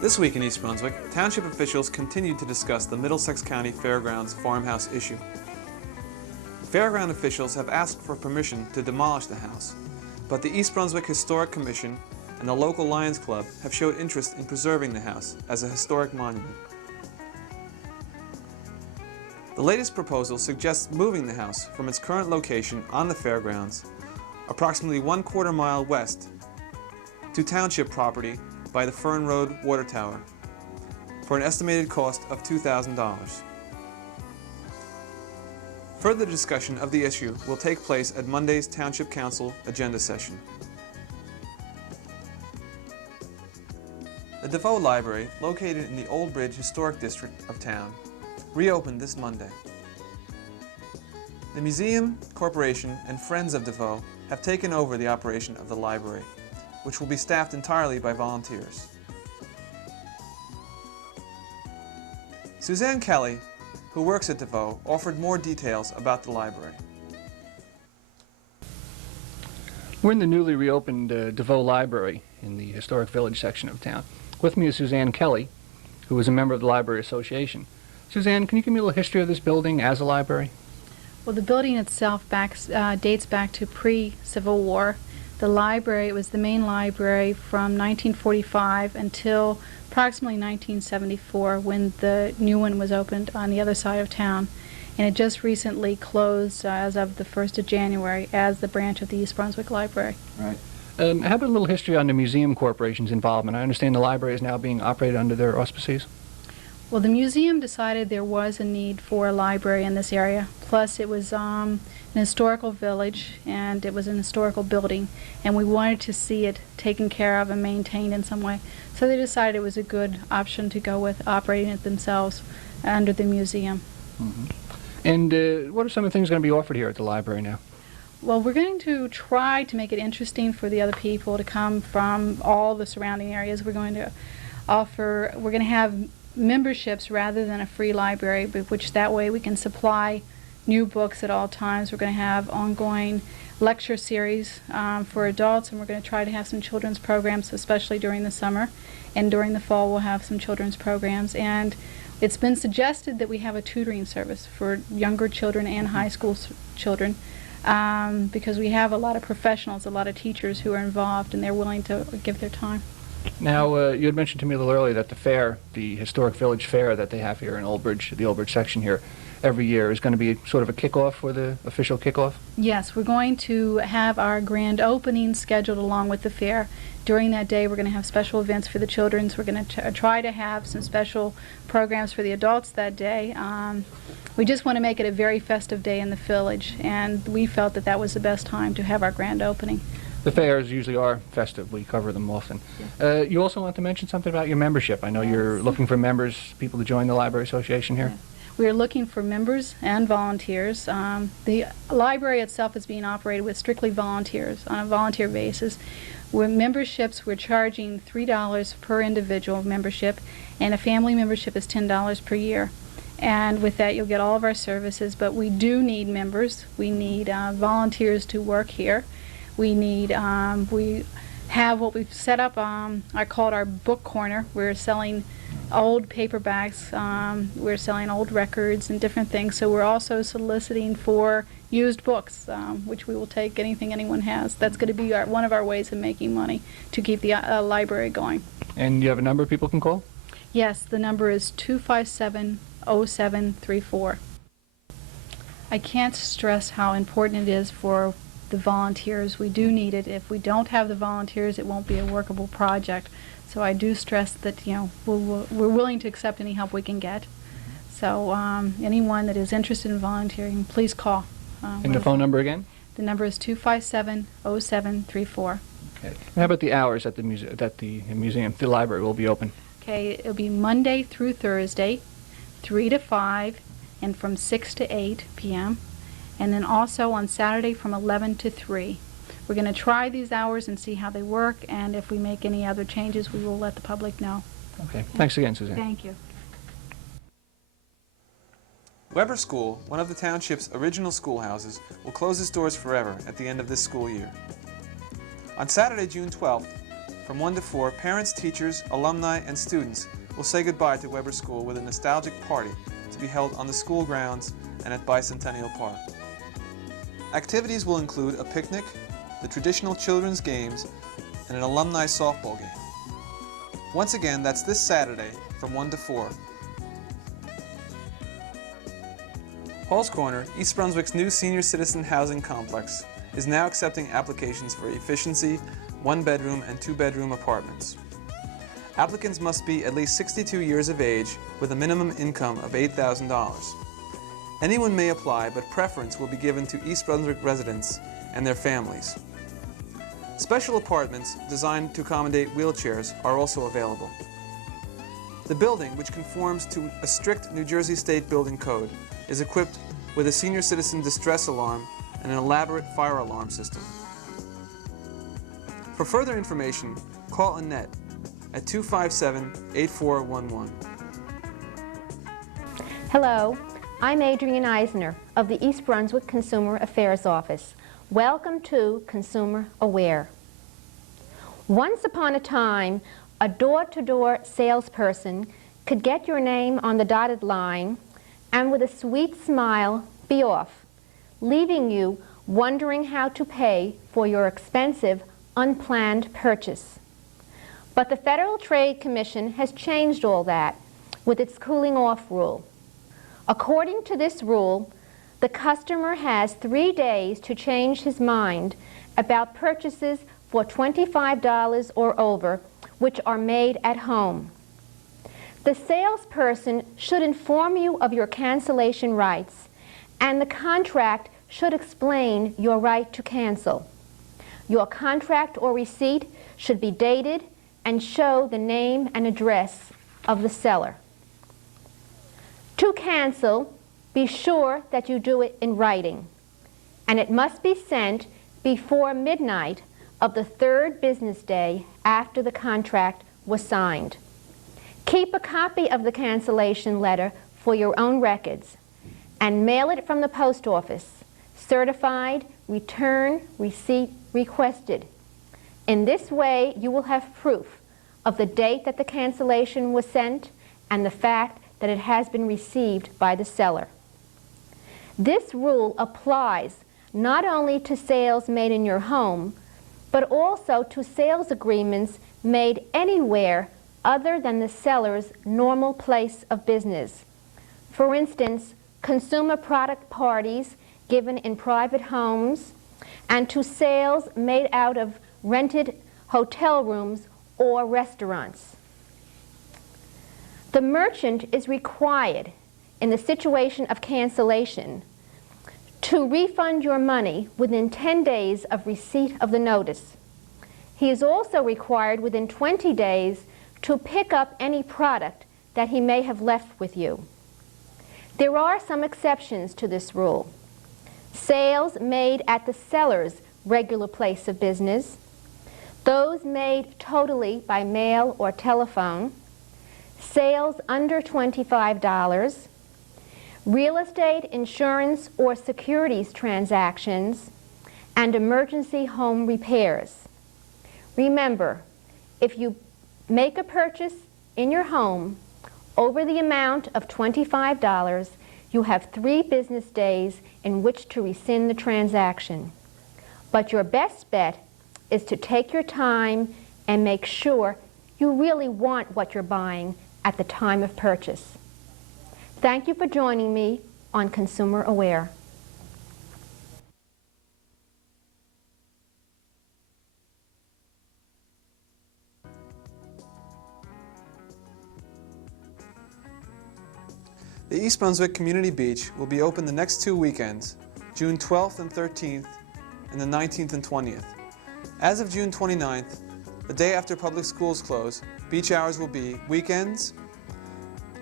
This week in East Brunswick, township officials continued to discuss the Middlesex County Fairgrounds farmhouse issue. Fairground officials have asked for permission to demolish the house, but the East Brunswick Historic Commission and the local Lions Club have showed interest in preserving the house as a historic monument. The latest proposal suggests moving the house from its current location on the fairgrounds, approximately 1/4 mile west, to township property by the Fern Road Water Tower for an estimated cost of $2,000. Further discussion of the issue will take place at Monday's Township Council agenda session. The Devoe Library, located in the Old Bridge Historic District of town, reopened this Monday. The Museum Corporation and Friends of Devoe have taken over the operation of the library, which will be staffed entirely by volunteers. Suzanne Kelly, who works at Devoe, offered more details about the library. We're in the newly reopened Devoe Library in the Historic Village section of town. With me is Suzanne Kelly, who is a member of the Library Association. Suzanne, can you give me a little history of this building as a library? Well, the building itself dates back to pre-Civil War. The library was the main library from 1945 until approximately 1974 when the new one was opened on the other side of town. And it just recently closed as of the 1st of January as the branch of the East Brunswick Library. Right. How about a little history on the Museum Corporation's involvement? I understand the library is now being operated under their auspices. Well, the museum decided there was a need for a library in this area. Plus, it was an historical village, and it was an historical building, and we wanted to see it taken care of and maintained in some way. So they decided it was a good option to go with operating it themselves under the museum. Mm-hmm. And what are some of the things going to be offered here at the library now? Well, we're going to try to make it interesting for the other people to come from all the surrounding areas. We're going to have memberships rather than a free library, which that way we can supply new books at all times. We're going to have ongoing lecture series for adults, and we're going to try to have some children's programs, especially during the summer. And during the fall, we'll have some children's programs. And it's been suggested that we have a tutoring service for younger children and high school children because we have a lot of professionals, a lot of teachers who are involved, and they're willing to give their time. Now, you had mentioned to me a little earlier that the fair, the Historic Village Fair that they have here in Old Bridge, the Old Bridge section here, every year is going to be sort of a kickoff for the official kickoff? Yes, we're going to have our grand opening scheduled along with the fair. During that day, we're going to have special events for the children. We're going to try to have some special programs for the adults that day. We just want to make it a very festive day in the village, and we felt that that was the best time to have our grand opening. The fairs usually are festive. We cover them often. Yeah. You also want to mention something about your membership. I know you're looking for members, people to join the Library Association here. Yeah. We are looking for members and volunteers. The library itself is being operated with strictly volunteers on a volunteer basis. With memberships, we're charging $3 per individual membership, and a family membership is $10 per year. And with that, you'll get all of our services, but we do need members. We need volunteers to work here. We need, we have what we've set up, I call it our book corner. We're selling old paperbacks, we're selling old records and different things. So we're also soliciting for used books, which we will take anything anyone has. That's going to be one of our ways of making money to keep the library going. And you have a number people can call? Yes, the number is 257-0734. I can't stress how important it is for the volunteers. We do need it. If we don't have the volunteers, it won't be a workable project. So I do stress that, you know, we're willing to accept any help we can get. So anyone that is interested in volunteering, please call. And the phone number again? The number is 257-0734. Okay. And how about the hours at the museum, the library will be open? Okay, it'll be Monday through Thursday, 3 to 5, and from 6 to 8 p.m. And then also on Saturday from 11 to 3. We're going to try these hours and see how they work, and if we make any other changes, we will let the public know. Okay. Thanks again, Suzanne. Thank you. Weber School, one of the township's original schoolhouses, will close its doors forever at the end of this school year. On Saturday, June 12th, from 1 to 4, parents, teachers, alumni, and students will say goodbye to Weber School with a nostalgic party to be held on the school grounds and at Bicentennial Park. Activities will include a picnic, the traditional children's games, and an alumni softball game. Once again, that's this Saturday from 1 to 4. Hall's Corner, East Brunswick's new senior citizen housing complex, is now accepting applications for efficiency, 1-bedroom and 2-bedroom apartments. Applicants must be at least 62 years of age with a minimum income of $8,000. Anyone may apply, but preference will be given to East Brunswick residents and their families. Special apartments designed to accommodate wheelchairs are also available. The building, which conforms to a strict New Jersey State building code, is equipped with a senior citizen distress alarm and an elaborate fire alarm system. For further information, call Annette at 257-8411. Hello, I'm Adrienne Eisner of the East Brunswick Consumer Affairs Office. Welcome to Consumer Aware. Once upon a time, a door-to-door salesperson could get your name on the dotted line and with a sweet smile be off, leaving you wondering how to pay for your expensive, unplanned purchase. But the Federal Trade Commission has changed all that with its cooling off rule. According to this rule, the customer has 3 days to change his mind about purchases for $25 or over, which are made at home. The salesperson should inform you of your cancellation rights, and the contract should explain your right to cancel. Your contract or receipt should be dated and show the name and address of the seller. To cancel, be sure that you do it in writing, and it must be sent before midnight of the 3rd business day after the contract was signed. Keep a copy of the cancellation letter for your own records and mail it from the post office, certified, return, receipt requested. In this way, you will have proof of the date that the cancellation was sent and the fact that it has been received by the seller. This rule applies not only to sales made in your home, but also to sales agreements made anywhere other than the seller's normal place of business. For instance, consumer product parties given in private homes, and to sales made out of rented hotel rooms or restaurants. The merchant is required, in the situation of cancellation, to refund your money within 10 days of receipt of the notice. He is also required within 20 days to pick up any product that he may have left with you. There are some exceptions to this rule. Sales made at the seller's regular place of business, those made totally by mail or telephone, sales under $25, real estate, insurance, or securities transactions, and emergency home repairs. Remember, if you make a purchase in your home over the amount of $25, you have 3 business days in which to rescind the transaction. But your best bet is to take your time and make sure you really want what you're buying at the time of purchase. Thank you for joining me on Consumer Aware. The East Brunswick Community Beach will be open the next 2 weekends, June 12th and 13th, and the 19th and 20th. As of June 29th, the day after public schools close, beach hours will be weekends,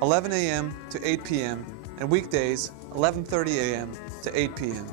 11 a.m. to 8 p.m., and weekdays, 11:30 a.m. to 8 p.m.